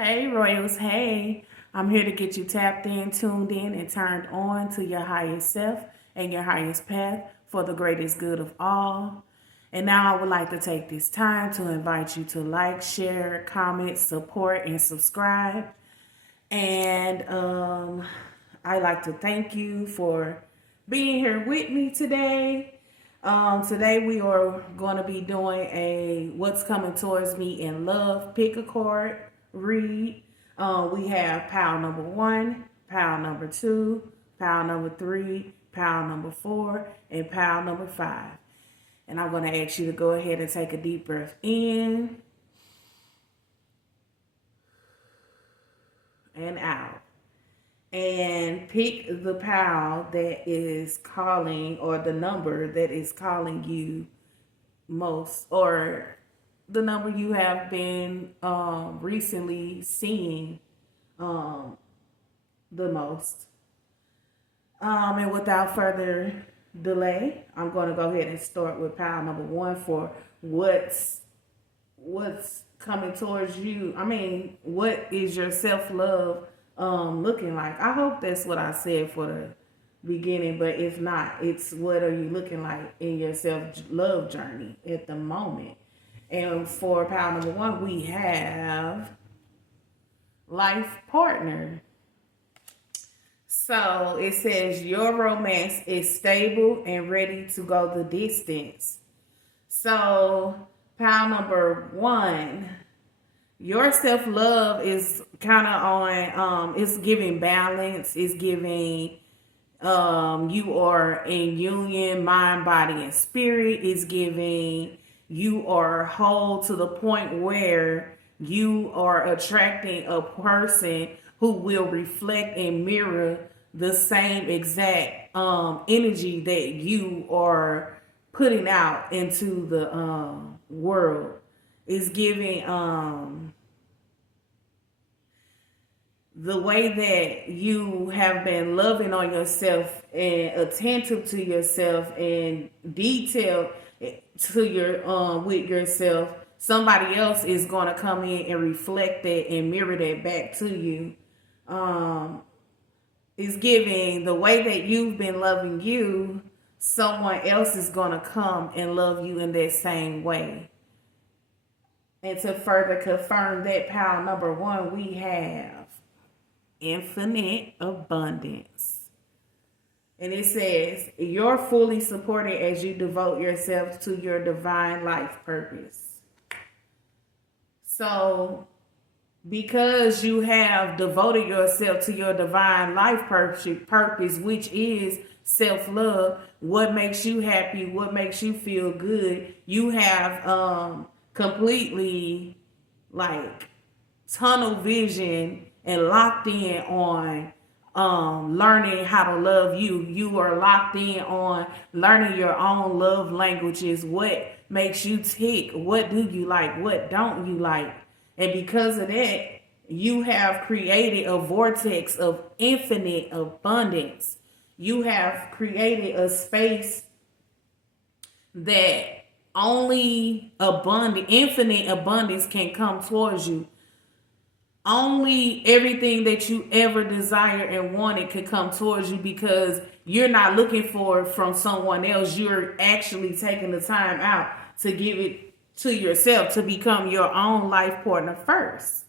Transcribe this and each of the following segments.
Hey, Royals. Hey, I'm here to get you tapped in, tuned in, and turned on to your highest self and your highest path for the greatest good of all. And now I would like to take this time to invite you to like, share, comment, support, and subscribe. And I'd like to thank you for being here with me today. Today we are going to be doing a What's Coming Towards Me in Love pick a card read. We have pile number 1, pile number 2, pile number 3, pile number 4, and pile number 5. And I'm going to ask you to go ahead and take a deep breath in and out. And pick the pile that is calling, or the number that is calling you most, or the number you have been recently seeing the most. And without further delay, I'm going to go ahead and start with pile number 1 for what's coming towards you. What is your self-love looking like? I hope that's what I said for the beginning, but if not, it's what are you looking like in your self-love journey at the moment. And for pile number 1, we have life partner. So it says your romance is stable and ready to go the distance. So pile number 1, your self-love is kind of on, it's giving balance, it's giving you are in union, mind, body, and spirit. It's giving you are whole to the point where you are attracting a person who will reflect and mirror the same exact energy that you are putting out into the world. Is giving the way that you have been loving on yourself and attentive to yourself and detailed to your with yourself. Somebody else is going to come in and reflect that and mirror that back to you. Is giving the way that you've been loving you, someone else is going to come and love you in that same way. And to further confirm that, pile number 1, we have infinite abundance. And it says, you're fully supported as you devote yourself to your divine life purpose. So, because you have devoted yourself to your divine life purpose, which is self-love, what makes you happy, what makes you feel good, you have completely like tunnel vision and locked in on learning how to love you. You are locked in on learning your own love languages. What makes you tick? What do you like? What don't you like? And because of that, you have created a vortex of infinite abundance. You have created a space that only infinite abundance can come towards you. Only everything that you ever desired and wanted could come towards you, because you're not looking for it from someone else. You're actually taking the time out to give it to yourself, to become your own life partner first.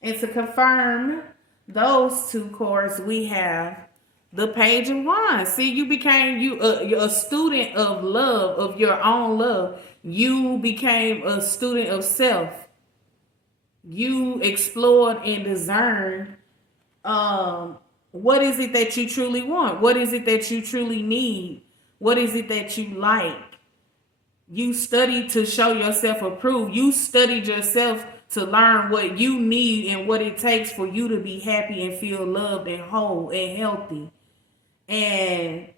And to confirm those 2 cards, we have the Page of Wands. See, you became you're a student of love, of your own love. You became a student of self. You explored and discerned what is it that you truly want? What is it that you truly need? What is it that you like? You studied to show yourself approved. You studied yourself to learn what you need and what it takes for you to be happy and feel loved and whole and healthy. And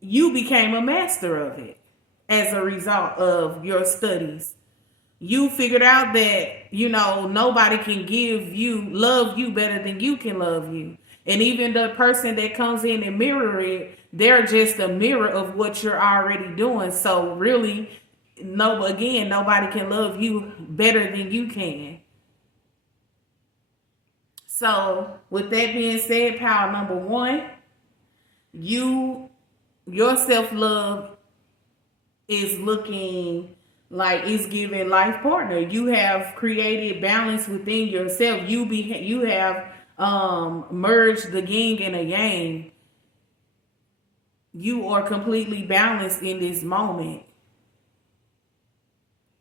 you became a master of it as a result of your studies. You figured out that, nobody can love you better than you can love you. And even the person that comes in and mirror it, they're just a mirror of what you're already doing. So really, no, again, nobody can love you better than you can. So with that being said, power number one, your self-love is looking like it's giving life partner. You have created balance within yourself. You have merged the yin and the yang. You are completely balanced in this moment.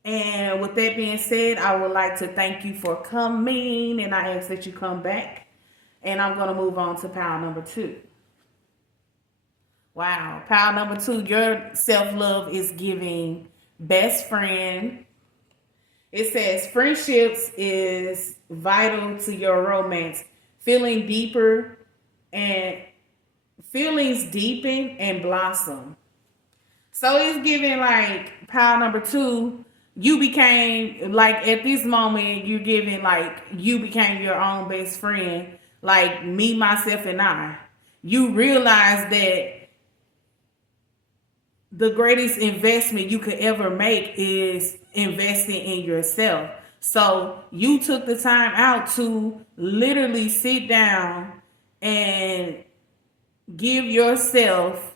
And with that being said, I would like to thank you for coming, and I ask that you come back. And I'm going to move on to power number two. Wow. Power number two, your self-love is giving best friend. It says friendships is vital to your romance. Feelings deepen and blossom. So it's giving like power number two. You became like at this moment, you're giving like you became your own best friend, like me, myself, and I. You realize that the greatest investment you could ever make is investing in yourself. So you took the time out to literally sit down and give yourself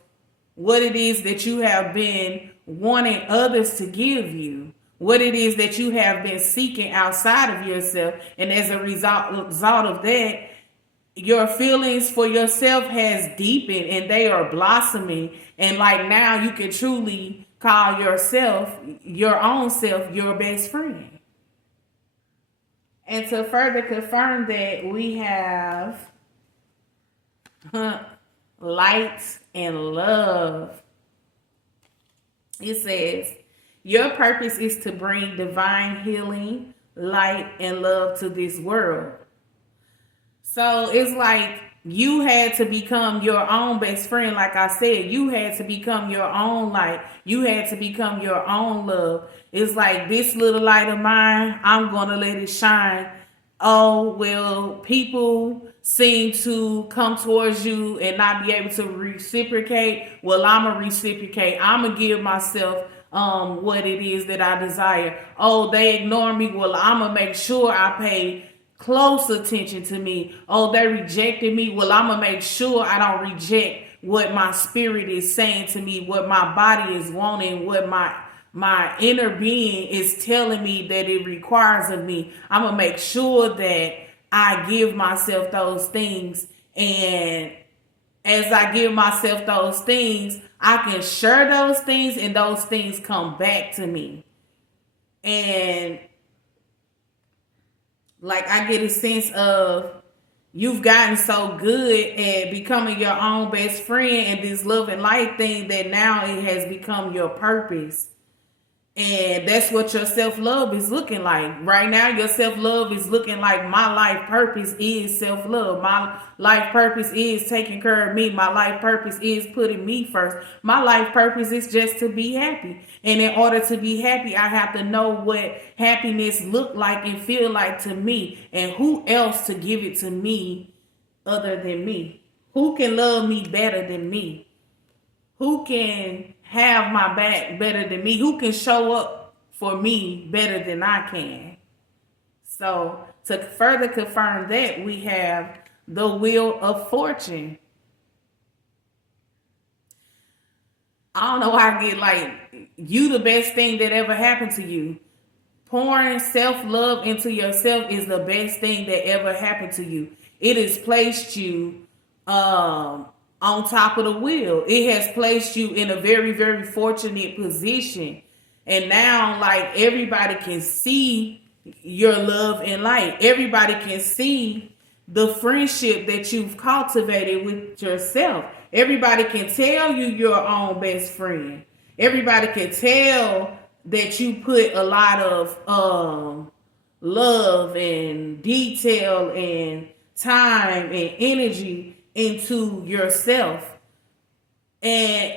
what it is that you have been wanting others to give you, what it is that you have been seeking outside of yourself. And as a result of that, your feelings for yourself has deepened and they are blossoming. And like now you can truly call yourself, your own self, your best friend. And to further confirm that, we have light and love. It says, your purpose is to bring divine healing, light, and love to this world. So it's like you had to become your own best friend. Like I said, you had to become your own light. You had to become your own love. It's like this little light of mine, I'm going to let it shine. Oh, well, people seem to come towards you and not be able to reciprocate. Well, I'm going to reciprocate. I'm going to give myself what it is that I desire. Oh, they ignore me. Well, I'm going to make sure I pay close attention to me. Oh, they rejected me. Well, I'm going to make sure I don't reject what my spirit is saying to me, what my body is wanting, what my inner being is telling me that it requires of me. I'm going to make sure that I give myself those things. And as I give myself those things, I can share those things and those things come back to me. And like I get a sense of you've gotten so good at becoming your own best friend and this love and light thing that now it has become your purpose. And that's what your self-love is looking like. Right now, your self-love is looking like my life purpose is self-love. My life purpose is taking care of me. My life purpose is putting me first. My life purpose is just to be happy. And in order to be happy, I have to know what happiness look like and feel like to me. And who else to give it to me other than me? Who can love me better than me? Who can have my back better than me? Who can show up for me better than I can? So to further confirm that, we have the Wheel of Fortune. I don't know why I get like, you the best thing that ever happened to you. Pouring self-love into yourself is the best thing that ever happened to you. It has placed you on top of the wheel. It has placed you in a very, very fortunate position. And now, like, everybody can see your love and light. Everybody can see the friendship that you've cultivated with yourself. Everybody can tell you your own best friend. Everybody can tell that you put a lot of love and detail and time and energy into yourself, and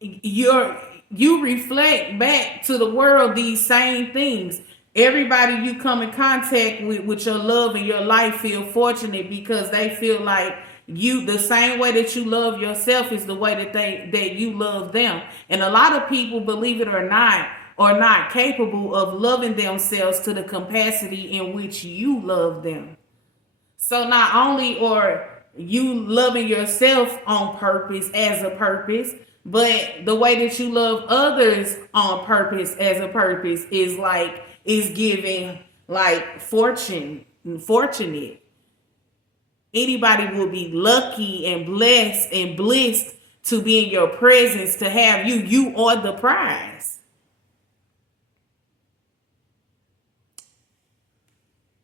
you reflect back to the world these same things. Everybody you come in contact with your love and your life feel fortunate because they feel like you, the same way that you love yourself is the way that you love them. And a lot of people, believe it or not, or not capable of loving themselves to the capacity in which you love them. So not only are you loving yourself on purpose as a purpose, but the way that you love others on purpose as a purpose is giving like fortunate. Anybody will be lucky and blessed and blessed to be in your presence, to have you. You are the prize.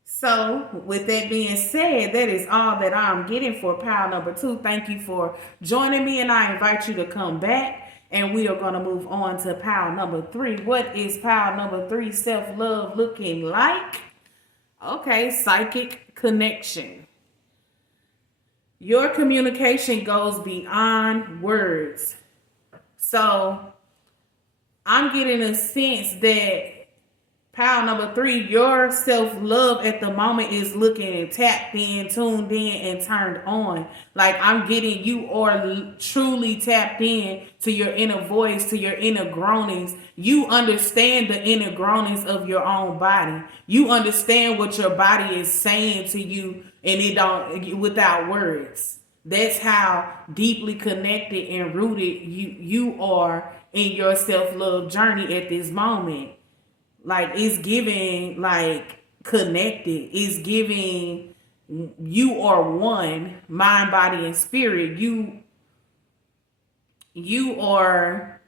So with that being said, that is all that I'm getting for pile number 2. Thank you for joining me, and I invite you to come back, and we are going to move on to pile number 3. What is pile number 3 self-love looking like? Okay, psychic connection. Your communication goes beyond words. So I'm getting a sense that pile number 3, your self-love at the moment is looking tapped in, tuned in, and turned on. Like I'm getting you are truly tapped in to your inner voice, to your inner groanings. You understand the inner groanings of your own body. You understand what your body is saying to you, and it don't without words. That's how deeply connected and rooted you are in your self-love journey at this moment. Like it's giving like connected. It's giving you are one, mind, body, and spirit. You are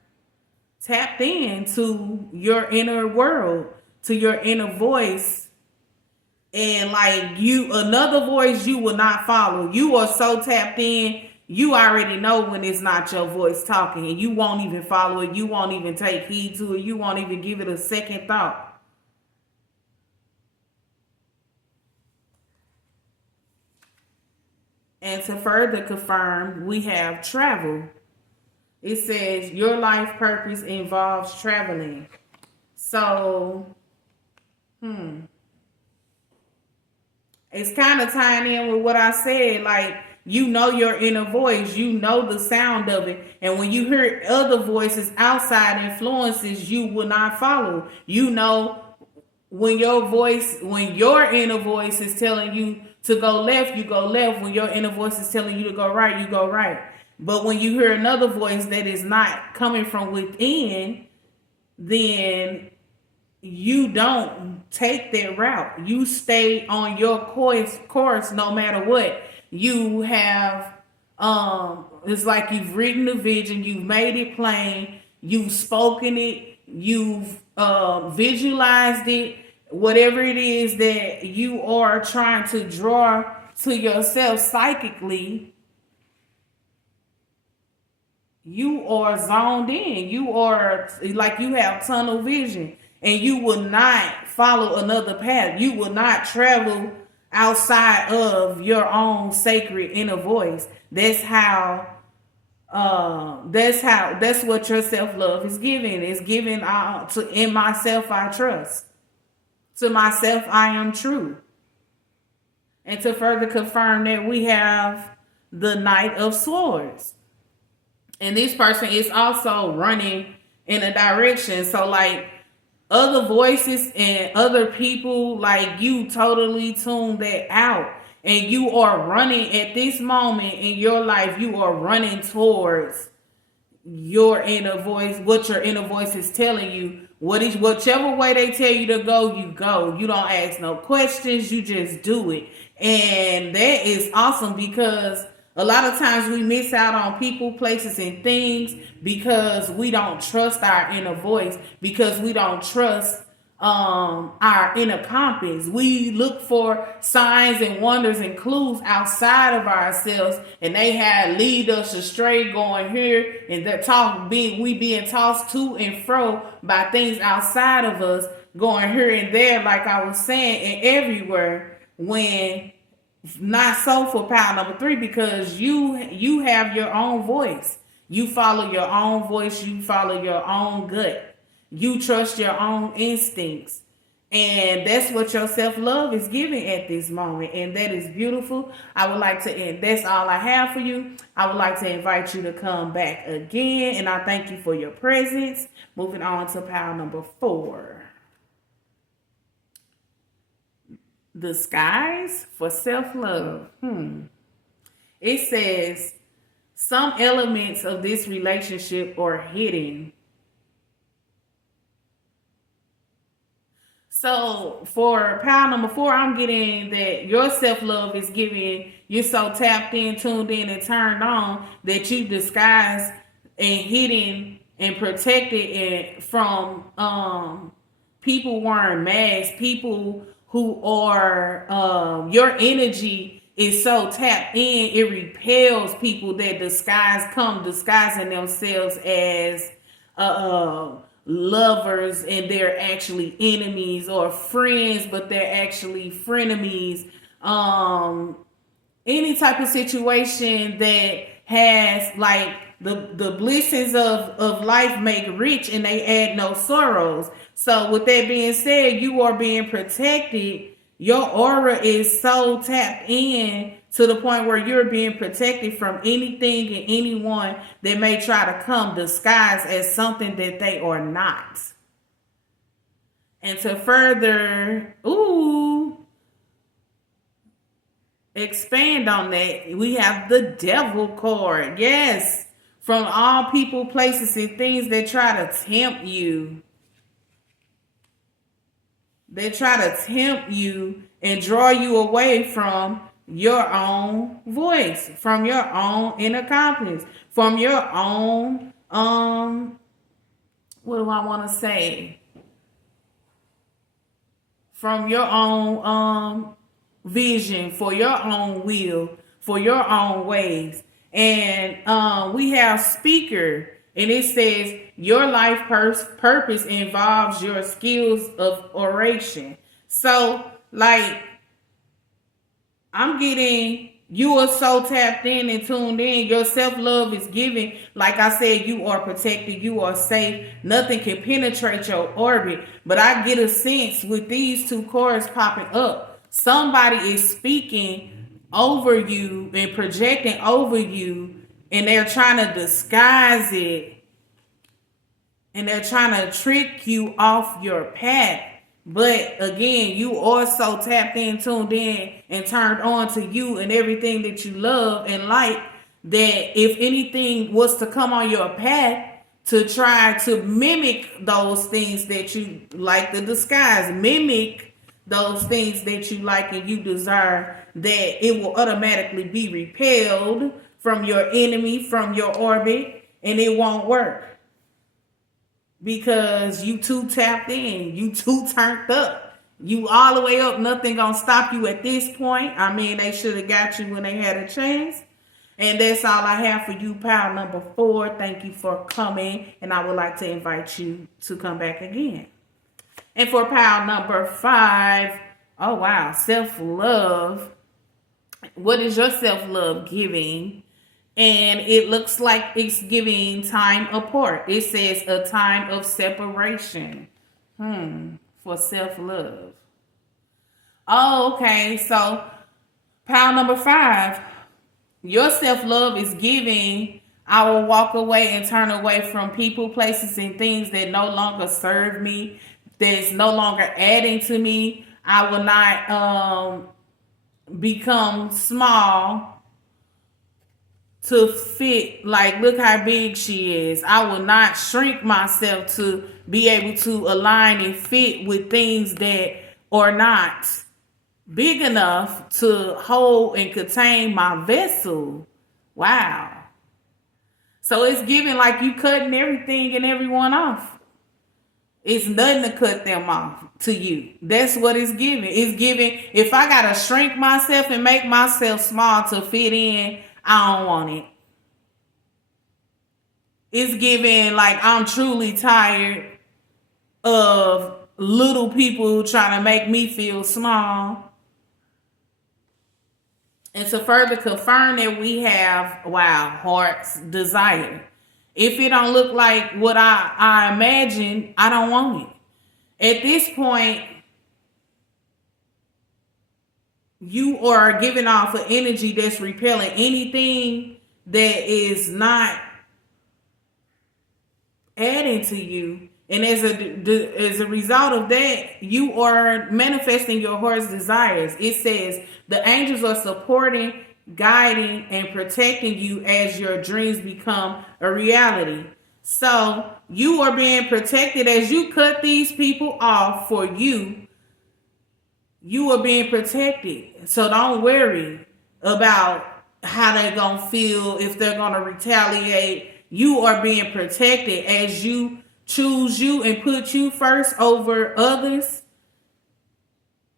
tapped into your inner world, to your inner voice. And like another voice you will not follow. You are so tapped in, you already know when it's not your voice talking, and you won't even follow it. You won't even take heed to it. You won't even give it a second thought. And to further confirm, we have travel. It says your life purpose involves traveling. So, it's kind of tying in with what I said. Like, you know your inner voice, you know the sound of it. And when you hear other voices, outside influences, you will not follow. You know when your inner voice is telling you to go left, you go left. When your inner voice is telling you to go right, you go right. But when you hear another voice that is not coming from within, then you don't take that route. You stay on your course no matter what. You have, it's like you've written the vision, you've made it plain, you've spoken it, you've visualized it, whatever it is that you are trying to draw to yourself psychically. You are zoned in. You are like you have tunnel vision. And you will not follow another path. You will not travel outside of your own sacred inner voice. That's what your self-love is giving. It's giving to in myself I trust. To myself I am true. And to further confirm that, we have the Knight of Swords. And this person is also running in a direction. So like other voices and other people, like you totally tune that out. And you are running at this moment in your life, you are running towards your inner voice, what your inner voice is telling you. Whichever way they tell you to go, you go. You don't ask no questions, you just do it. And that is awesome, because a lot of times we miss out on people, places, and things because we don't trust our inner voice, because we don't trust our inner compass. We look for signs and wonders and clues outside of ourselves, and they lead us astray, going here and that, we being tossed to and fro by things outside of us, going here and there, like I was saying, and everywhere, when not so for pile number 3, because you have your own voice. You follow your own voice. You follow your own gut. You trust your own instincts. And that's what your self-love is giving at this moment. And that is beautiful. I would like to end. That's all I have for you. I would like to invite you to come back again. And I thank you for your presence. Moving on to pile number 4. The skies for self-love. It says some elements of this relationship are hidden. So for pile number 4, I'm getting that your self-love is giving you so tapped in, tuned in, and turned on that you disguise and hidden and protected and from people wearing masks, people who are your energy is so tapped in, it repels people that disguising themselves as lovers and they're actually enemies, or friends but they're actually frenemies. Any type of situation that has like the blessings of life make rich and they add no sorrows. So with that being said, you are being protected. Your aura is so tapped in to the point where you're being protected from anything and anyone that may try to come disguised as something that they are not. And to further, expand on that, we have the Devil card. Yes, from all people, places, and things that try to tempt you. They try to tempt you and draw you away from your own voice, from your own inner confidence, from your own, what do I want to say? From your own vision, for your own will, for your own ways. And we have speaker, and it says your life purpose involves your skills of oration. So, like, I'm getting, you are so tapped in and tuned in. Your self-love is giving. Like I said, you are protected. You are safe. Nothing can penetrate your orbit. But I get a sense with these 2 cards popping up, somebody is speaking over you and projecting over you, and they're trying to disguise it, and they're trying to trick you off your path. But again, you are so tapped in, tuned in, and turned on to you and everything that you love and like, that if anything was to come on your path to try to mimic those things that you like, the disguise, mimic those things that you like and you desire, that it will automatically be repelled from your enemy, from your orbit, and it won't work. Because you too tapped in, you too turned up, you all the way up. Nothing gonna stop you at this point. I mean, they should have got you when they had a chance. And that's all I have for you, pile number 4. Thank you for coming, and I would like to invite you to come back again. And for pile number 5, oh wow, self-love. What is your self-love giving? And it looks like it's giving time apart. It says a time of separation. For self-love. Oh, okay. So pile number 5, your self-love is giving, I will walk away and turn away from people, places, and things that no longer serve me, that's no longer adding to me. I will not become small to fit, like, look how big she is. I will not shrink myself to be able to align and fit with things that are not big enough to hold and contain my vessel. Wow. So it's giving like you cutting everything and everyone off. It's nothing to cut them off to you. That's what it's giving. It's giving, if I gotta shrink myself and make myself small to fit in, I don't want it. It's giving like I'm truly tired of little people trying to make me feel small. And to further confirm that, we have, wow, heart's desire. If it don't look like what I imagine, I don't want it. At this point, you are giving off an energy that's repelling anything that is not adding to you. And as a result of that, you are manifesting your heart's desires. It says the angels are supporting, guiding, and protecting you as your dreams become a reality. So you are being protected as you cut these people off for you. You are being protected. So don't worry about how they're going to feel, if they're going to retaliate. You are being protected as you choose you and put you first over others.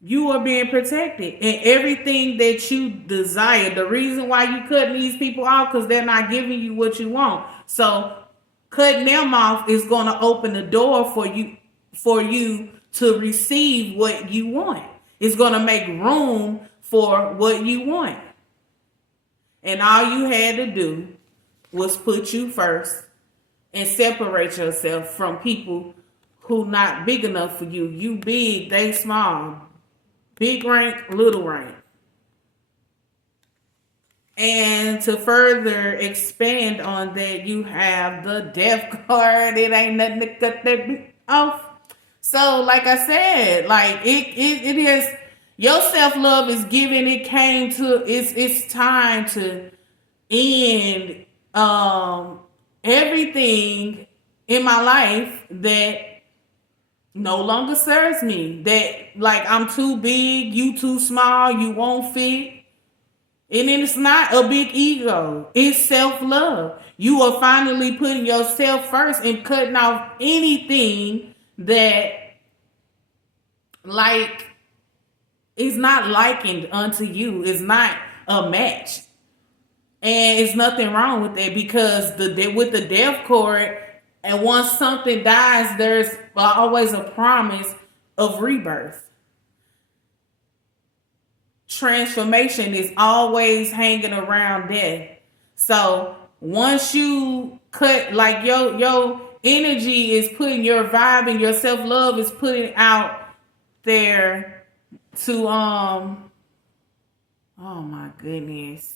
You are being protected. And everything that you desire, the reason why you cutting these people off, because they're not giving you what you want. So cutting them off is going to open the door for you to receive what you want. It's going to make room for what you want. And all you had to do was put you first and separate yourself from people who not big enough for you. You big, they small. Big rank, little rank. And to further expand on that, you have the death card. It ain't nothing to cut that off. So, like I said, like it is, your self-love is given. It came to, it's time to end everything in my life that no longer serves me. That like I'm too big, you too small, you won't fit. And then it's not a big ego. It's self-love. You are finally putting yourself first and cutting off anything that like is not likened unto you. It's not a match. And it's nothing wrong with that, because with the death card, and once something dies, there's always a promise of rebirth. Transformation is always hanging around death. So once you cut, like your energy is putting, your vibe and your self-love is putting out there to oh my goodness.